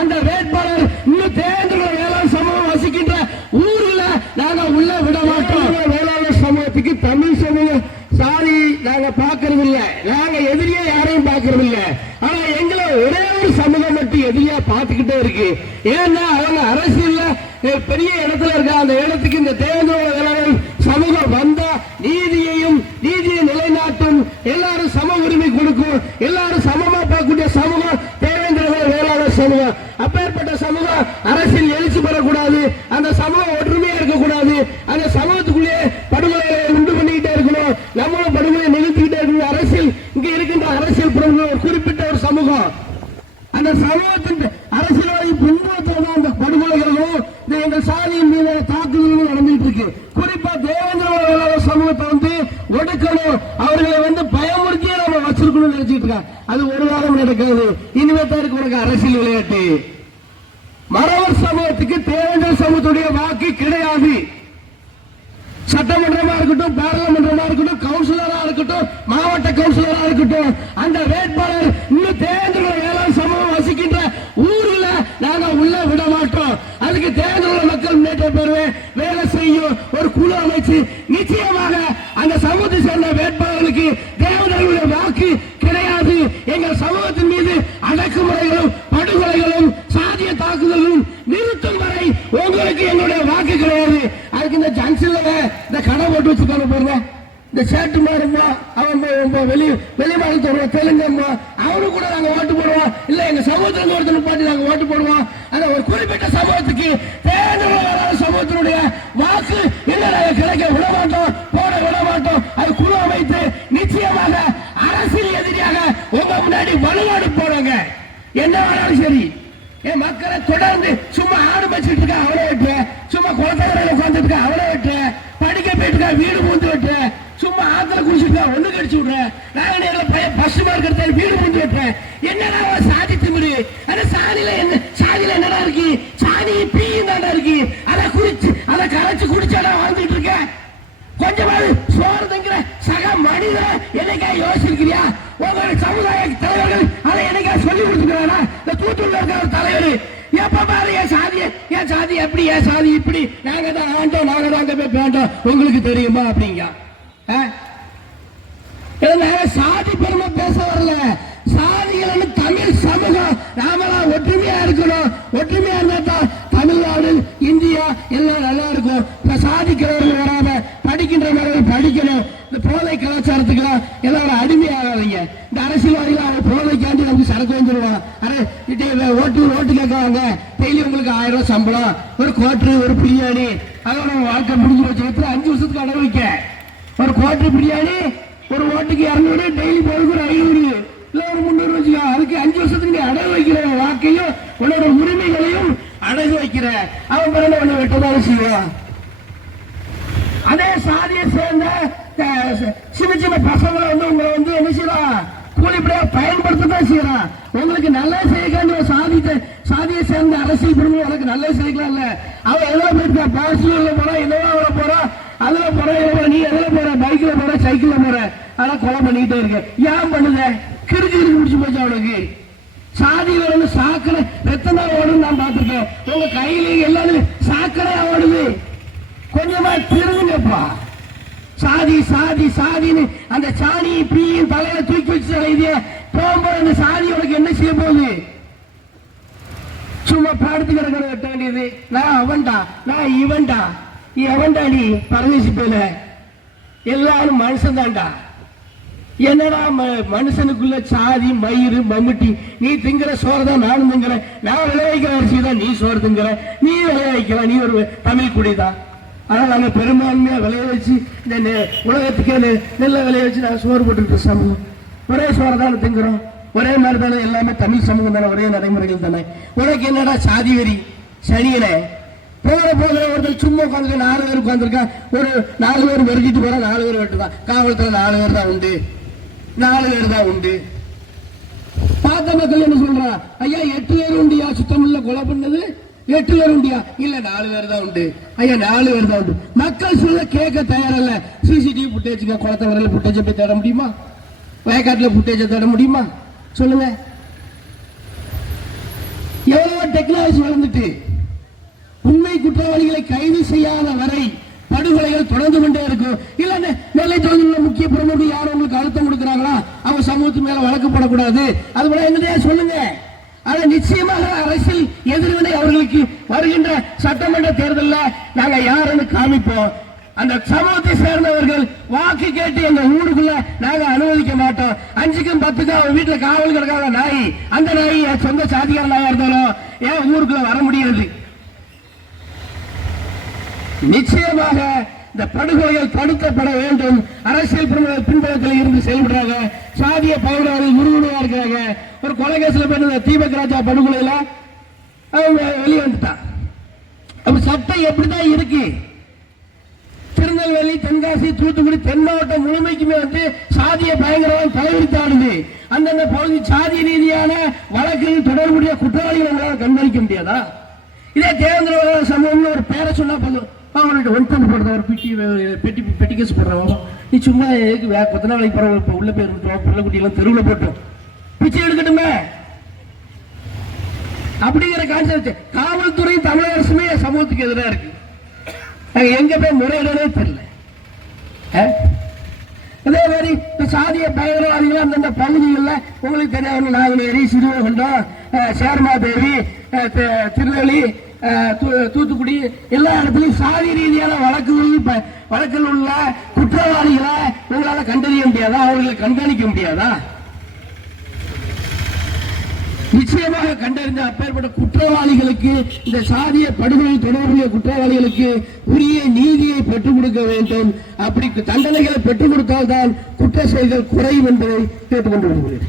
அந்த வேட்பாளர் இன்னும் தேர்தல் வேளாண் சமூகம் வசிக்கின்ற ஊர்ல நாங்க உள்ள விட மாட்டோம். வேளாண் சமூகத்துக்கு தமிழ் சமூகம் சாரி நாங்க பாக்குறது இல்ல நாங்க எதிரியா யாரையும் பாக்குறது இல்ல ஆனா எங்களை ஒரே ஒரு சமூகம் மட்டும் எதிரியா பாத்துக்கிட்டே இருக்கு. ஏன்னா அவங்க அரசியல்ல பெரிய இடத்துல இருக்க அந்த இடத்துக்கு இந்த தேர்தல் வேளாண் சமூகம் வந்தா நீதியையும் நீதியை நிலைநாட்டும். எல்லாரும் சம உரிமை கொடுக்கும். எல்லாரும் சம பார்க்கக்கூடிய சமூகம் தேவேந்திர வேளாண் சமூகம் அப்பேற்பட்ட சமூகம் அரசியல் எழுச்சி பெறக்கூடாது அந்த சமூகம் ஒற்றுமையா இருக்கக்கூடாது அந்த சமூகத்துக்குள்ளே படுகொலைகளை உண்டு பண்ணிக்கிட்டே இருக்கணும் நம்மளும் படுகொலை நிறுத்திக்கிட்டே இருக்கணும் அரசியல் இங்க இருக்கின்ற அரசியல் பிரமுகர் ஒரு குறிப்பிட்ட ஒரு சமூகம் அந்த சமூகத்தின் அரசியல்வாதி பின்புறத்தில் தான் அந்த படுகொலைகளும் இந்த எங்கள் சாதியின் மீது தாக்குதலும் நடந்துட்டு இருக்கு. குறிப்பா தேவேந்திர சமூகத்தை வந்து ஒடுக்கணும். அவர்களை வந்து பயமுறுத்தியே நம்ம வச்சிருக்கணும்னு நினைச்சிட்டு இருக்காங்க அது ஒரு வாரம் நடக்காது. இனிமே தான் இருக்கு உனக்கு அரசியல் விளையாட்டு. மரவர் சமூகத்துக்கு தேவேந்திர சமூகத்துடைய வாக்கு கிடையாது. சட்டமன்றமா இருக்கட்டும் பாராளுமன்றமா இருக்கட்டும் கவுன்சிலரா இருக்கட்டும் மாவட்ட கவுன்சிலரா இருக்கட்டும் அந்த வேட்பாளர் இன்னும் தேர்தல் வேளாண் சமூகம் வசிக்கின்ற ஊர்ல நாங்க உள்ள விட மாட்டோம் அதுக்கு தேர்தல் மக்கள் முன்னேற்ற பேரவை வேலை செய்யும் ஒரு குழு அமைச்சு நிச்சயமாக அந்த சமூகத்தை சேர்ந்த வேட்பாளர்களுக்கு தேவதர்களுடைய வாக்கு கிடையாது எங்கள் சமூகத்தின் மீது அடக்குமுறைகளும் படுகொலைகளும் சாதிய தாக்குதல்களும் நிறுத்தும் வரை உங்களுக்கு எங்களுடைய வாக்கு கிடையாது அதுக்கு இந்த ஜங்ஷன்ல இந்த கடை போட்டு வச்சுக்கான பாருங்க இந்த சேட்டு மாதிரி அவன் வெளி வெளி தெலுங்கம்மா அவரு கூட நாங்க ஓட்டு போடுவோம். இல்ல எங்க சமூகத்துல ஒருத்தர் பார்த்து நாங்க ஓட்டு போடுவோம். ஆனா ஒரு குறிப்பிட்ட சமூகத்துக்கு தேர்தல் சமூகத்தினுடைய வாக்கு என்ன நாங்க கிடைக்க விட மாட்டோம் போட விட மாட்டோம். அது குழு அமைத்து நிச்சயமாக அரசியல் எதிரியாக உங்க முன்னாடி வலுவாடு போடுங்க. என்ன வேணாலும் சரி. என் மக்களை தொடர்ந்து சும்மா ஆடு வச்சுட்டு இருக்க அவளை விட்டு சும்மா குளத்தகரையில உட்காந்துட்டு இருக்க அவளை விட்டு படிக்க போயிட்டு இருக்க வீடு மூந்து விட்டு குடிச்சிட்டு ஒண்ணு கடிச்சு விடுறேன் நாகநேரில் பையன் பஸ் மார்க்கெட் வீடு மூந்து விட்டுறேன் என்னடா அவன் சாதி திமிரு? அந்த சாதியில என்ன சாதியில என்னடா இருக்கு? சாதி பீயும் தாண்டா இருக்கு? அதை குடிச்சு அதை கரைச்சு குடிச்சாடா வாழ்ந்துட்டு இருக்கேன் கொஞ்சமாவது சோறு திங்கிற சக மனிதன் என்னைக்கா யோசிச்சிருக்கிறியா? உங்க சமுதாய தலைவர்கள் அதை என்னைக்கா சொல்லி கொடுத்துக்கிறாரா இந்த தூத்துக்குள்ள இருக்கிற ஒரு தலைவர் எப்ப பாரு என் சாதி என் சாதி எப்படி என் சாதி இப்படி? நாங்க தான் ஆண்டோம் நாங்க தான் அங்க போய் பேண்டோம். உங்களுக்கு தெரியுமா? அப்படிங்க ஆ? இது நாங்க சாதி பெருமை பேச வரல சாதிகள் தமிழ் சமூகம் நாமெல்லாம் ஒற்றுமையா இருக்கணும் ஒற்றுமையா இருந்தா தான் தமிழ்நாடு இந்தியா எல்லாம் நல்லா இருக்கும் இந்த சாதிக்கிறவர்கள் வராம படிக்கின்றவர்கள் படிக்கணும் இந்த போதை கலாச்சாரத்துக்கு எல்லாரும் அடிமையாகாதீங்க. இந்த அரசியல்வாதிகள் அவன் போதைக்காண்டி நமக்கு சரக்கு வந்துருவான் அரே ஓட்டு ஓட்டு கேட்கறாங்க டெய்லி உங்களுக்கு ஆயிரம் ரூபாய் சம்பளம் ஒரு கோட்டரு ஒரு பிரியாணி. அதோட வாழ்க்கை முடிஞ்சு வச்சு அஞ்சு வருஷத்துக்கு அடவு வைக்க ஒரு கோட்டரு பிரியாணி ஒரு ஓட்டுக்கு இரநூறு டெய்லி போறதுக்கு ஒரு ஐநூறு. இல்லை ஒரு முந்நூறு வச்சுக்கோ. அதுக்கு அஞ்சு வருஷத்துக்கு நீ அடகு வைக்கிற வாக்கையும் உன்னோட உரிமைகளையும் அடகு வைக்கிற. அவன் பிறந்த உன்னை வெட்டதாக செய்வான். சாதியை சேர்ந்த சின்ன சின்ன பசங்க வந்து உங்களை வந்து என்ன செய்யலாம் கூலிப்படியா பயன்படுத்தத்தான் செய்யறான் உங்களுக்கு நல்லா செய்யக்கான ஒரு சாதியை சேர்ந்த அரசியல் பிரிவு உனக்கு நல்லா செய்யலாம் இல்ல அவன் எதுல போயிருக்கா பேசல போறான் என்னவா போறான் அதுல போற இதுல நீ எதுல போற? பைக்ல போற சைக்கிள்ல போற? அதெல்லாம் கொலை பண்ணிக்கிட்டே இருக்க. ஏன் பண்ணுத? கிறுக்கு கிறுக்கு முடிச்சு போச்சு அவனுக்கு சாதி வந்து சாக்கடை ரத்தனா ஓடுன்னு நான் பார்த்திருக்கேன். உங்க கையில எல்லாரும் சாக்கடை ஓடுது. கொஞ்சமா திருந்துங்கப்பா. சாதி சாதி சாதின்னு அந்த சாணி பீயும் தலையில தூக்கி வச்சு இது போகும்போது அந்த சாதி உனக்கு என்ன செய்ய போகுது? சும்மா படுத்து கிடக்கிற வெட்ட வேண்டியது. நான் அவன்டா நான் இவன்டா. நீ எவன்டா நீ பரதேசி போல. எல்லாரும் மனுஷன் தான்டா. என்னடா ம- மனுஷனுக்குள்ள சாதி மயிறு மம்முட்டி நீ திங்கிற சோறு தான் நானும் திங்குறேன். நான் விளைவிக்கிற அரிசி தான் நீ சோறு திங்குற. நீ விளைவிக்கிற நீ ஒரு தமிழ் குடிதான் ஆனால் நம்ம பெரும்பான்மையாக விளைய வச்சு இந்த உலகத்துக்கே நெல்லை விளைய வச்சு நாங்கள் சோறு போட்டுக்கிட்டு சமூகம் ஒரே சோறு தானே திங்குறோம். ஒரே மாதிரி தானே எல்லாமே தமிழ் சமூகம் தானே ஒரே நடைமுறைகள் தானே. உனக்கு என்னடா சாதி வெறி? சனியனே. போகிற போகிற ஒருத்தர் சும்மா உட்காந்துருக்க நாலு பேர் உட்காந்துருக்கான் ஒரு நாலு பேர் வெறுக்கிட்டு போகிறா நாலு பேர் வெட்டுதான். காவல்துறை நாலு பேர் தான் உண்டு. நாலு பேர் தான் உண்டு. பார்த்த மக்கள் என்ன சொல்றான் ஐயா எட்டு பேர் உண்டு யா சுத்தமில்ல கொலை பண்ணது? எட்டு பேர் உண்டியா இல்ல நாலு பேர் தான் உண்டு. ஐயா நாலு பேர் தான் உண்டு. மக்கள் சொல்ல கேட்க தயாரில்ல. சிசிடிவி புட்டேஜுங்க குளத்தங்கரையில் புட்டேஜ் போய் தேட முடியுமா? வயக்காட்டுல புட்டேஜை தேட முடியுமா? சொல்லுங்க. எவ்வளவு டெக்னாலஜி வளர்ந்துட்டு உண்மை குற்றவாளிகளை கைது செய்யாத வரை படுகொலைகள் தொடர்ந்து கொண்டே இருக்கும். இல்ல நெல்லை தொகுதியில் முக்கிய பிரமுகர்கள் யாரும் உங்களுக்கு அழுத்தம் கொடுக்குறாங்களா? அவங்க சமூகத்து மேல வழக்கு போடக்கூடாது. அது போல என்னதையா சொல்லுங்க. ஆனா நிச்சயமாக அரசியல் எதிர்வினை அவர்களுக்கு வருகின்ற சட்டமன்ற தேர்தலில் நாங்க யாருன்னு காமிப்போம். அந்த சமூகத்தை சேர்ந்தவர்கள் வாக்கு கேட்டு எங்க ஊருக்குள்ள நாங்க அனுமதிக்க மாட்டோம். அஞ்சுக்கும் பத்துக்கும் அவன் வீட்டுல காவல் கிடக்காத நாய் அந்த நாய் என் சொந்த சாதிகார நாயா இருந்தாலும் ஏன் ஊருக்குள்ள வர முடியாது. நிச்சயமாக இந்த படுகொலைகள் தடுக்கப்பட வேண்டும். அரசியல் பிரமுகர் பின்புலத்தில் இருந்து செயல்படுறாங்க. சாதிய பயிராளி உருவா ஒரு கொலை கேஸ்ல பண்ண தீபக் ராஜா படுகொலையில் அவங்க வெளியே வந்துட்டான் அப்ப சட்டம் எப்படிதான் இருக்கு? திருநெல்வேலி தென்காசி தூத்துக்குடி தென் மாவட்டம் முழுமைக்குமே வந்து சாதிய பயங்கரவாதம் தலைவிரித்தாடுது அந்தந்த பகுதி சாதிய ரீதியான வழக்கில் தொடர்புடைய குற்றவாளிகள் உங்களால் கண்காணிக்க முடியாதா? இதே தேவேந்திர சமூகம்னு ஒரு பேரை சொன்னா போதும். அவங்கள்ட்ட ஒன் பண்ணி ஒரு பெட்டி பெட்டி பெட்டி கேஸ் போடுறவங்க நீ சும்மா எதுக்கு வே கொத்த நாளைக்கு பரவாயில்ல இப்போ உள்ள பேர் பிள்ளைக்குட்டியெல்லாம் தெருவில் போட்டோம். பிச்சை எடுக்கட்டுமே? அப்படிங்கிற கான்செப்ட் காவல்துறை தமிழக அரசுமே சமூகத்துக்கு எதிராக இருக்கு. நாங்க எங்க போய் முறையிடவே தெரியல. ஆ? அதே மாதிரி இப்போ சாதிய பயங்கரவாதிகள் அந்தந்த பகுதிகளில் உங்களுக்கு தெரியாத நாங்குநேரி சிறுவகண்டம் சேர்மாதேவி திருநெல்வேலி தூ- தூத்துக்குடி எல்லா இடத்துலையும் சாதி ரீதியான வழக்குகள் வழக்கில் உள்ள குற்றவாளிகளை உங்களால் கண்டறிய முடியாதா? அவர்களை கண்காணிக்க முடியாதா? நிச்சயமாக கண்டறிந்த அப்பேற்பட்ட குற்றவாளிகளுக்கு இந்த சாதிய படுகொலை தொடர்புடைய குற்றவாளிகளுக்கு உரிய நீதியை பெற்றுக் கொடுக்க வேண்டும். அப்படி தண்டனைகளை பெற்றுக் கொடுத்தால்தான் குற்ற செயல்கள் குறையும் என்பதை கேட்டுக்கொண்டு வருகிறேன்